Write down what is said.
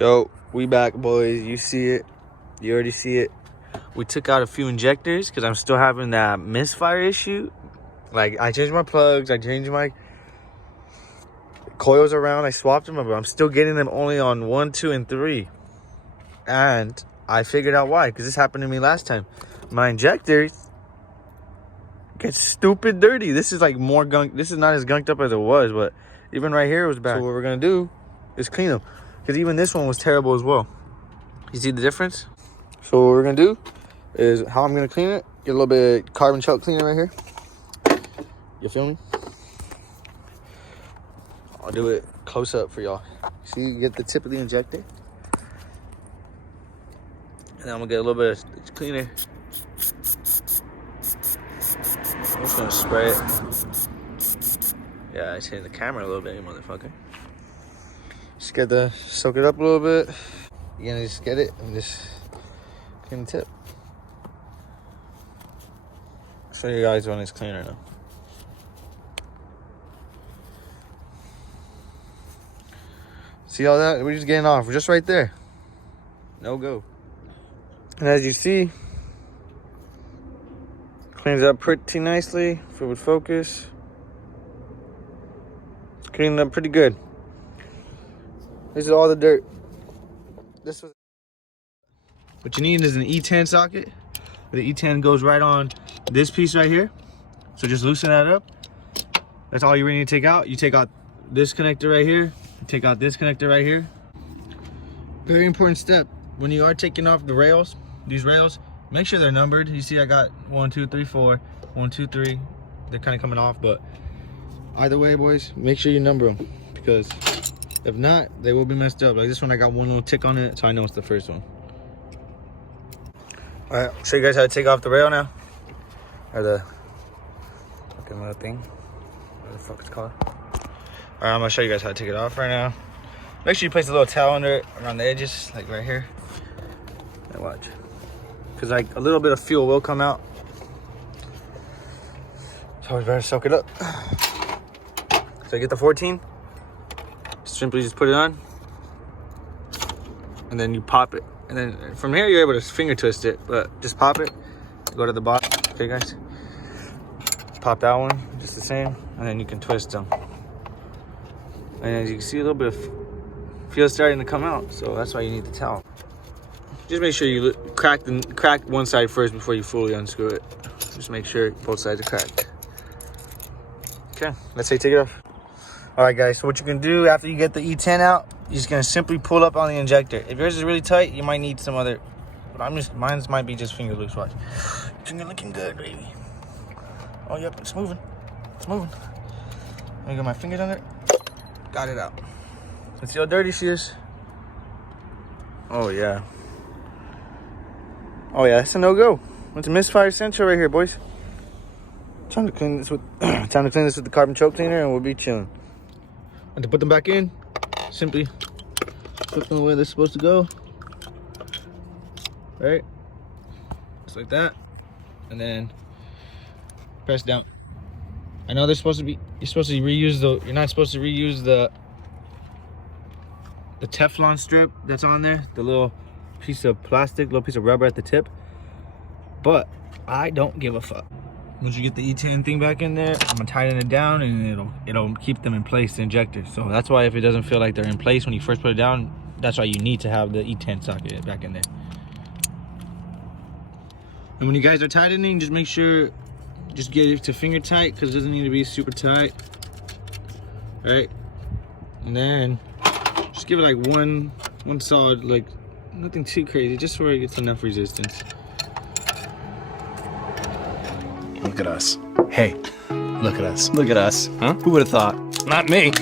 Yo, we back, boys. You see it. You already see it. We took out a few injectors because I'm still having that misfire issue. Like, I changed my plugs. I changed my coils around. I swapped them, but I'm still getting them only on 1, 2, and 3. And I figured out why, because this happened to me last time. My injectors get stupid dirty. This is like more gunk. This is not as gunked up as it was, but even right here it was bad. So what we're going to do is clean them. Because even this one was terrible as well. You see the difference? So what we're going to do is how I'm going to clean it. Get a little bit carbon choke cleaner right here. You feel me? I'll do it close up for y'all. See, you get the tip of the injector. And then I'm going to get a little bit of cleaner. I'm just going to spray it. Yeah, I changed the camera a little bit, you motherfucker. Just get the, soak it up a little bit. You're gonna just get it and just clean the tip. I'll show you guys when it's clean right now. See all that? We're just getting off. We're just right there. No go. And as you see, cleans up pretty nicely. If it would focus. It's cleaning up pretty good. This is all the dirt. This was. What you need is an E10 socket. The E10 goes right on this piece right here. So just loosen that up. That's all you really need to take out. You take out this connector right here. You take out this connector right here. Very important step. When you are taking off the rails, these rails, make sure they're numbered. You see I got 1, 2, 3, 4, 1, 2, 3. They're kind of coming off, but either way, boys, make sure you number them, because if not, they will be messed up. Like this one, I got one little tick on it, so I know it's the first one. All right, I'll show you guys how to take off the rail now. Or the fucking little thing. What the fuck it's called. All right, I'm gonna show you guys how to take it off right now. Make sure you place a little towel under it, around the edges, like right here. And watch. Because like a little bit of fuel will come out. So we better soak it up. So I get the 14. Simply just put it on, and then you pop it, and then from here you're able to finger twist it, but just pop it, go to the bottom. Okay guys, pop that one just the same, and then you can twist them, and as you can see, a little bit of fuel starting to come out, so that's why you need the towel. Just make sure you crack one side first before you fully unscrew it. Just make sure both sides are cracked. Okay, let's say take it off. All right, guys, so what you can do after you get the E10 out, you're just gonna simply pull up on the injector. If yours is really tight, you might need some other, but mine's might be just finger loose, watch. Finger looking good, baby. Oh, yep, it's moving, it's moving. Let me get my fingers under it. Got it out. Let's see how dirty she is. Oh, yeah. Oh, yeah, it's a no-go. It's a misfire central right here, boys. Time to clean this with, the carbon choke cleaner, and we'll be chilling. And to put them back in, simply put them the way they're supposed to go. Right? Just like that. And then press down. I know they're supposed to be, you're not supposed to reuse the Teflon strip that's on there, the little piece of plastic, little piece of rubber at the tip. But I don't give a fuck. Once you get the E10 thing back in there, I'm gonna tighten it down, and it'll keep them in place, the injectors. So that's why if it doesn't feel like they're in place when you first put it down, that's why you need to have the E10 socket back in there. And when you guys are tightening, just make sure, just get it to finger tight, because it doesn't need to be super tight. All right? And then just give it like one solid, like nothing too crazy, just where it gets enough resistance. Look at us. Hey, look at us. Look at us, huh? Who would have thought? Not me.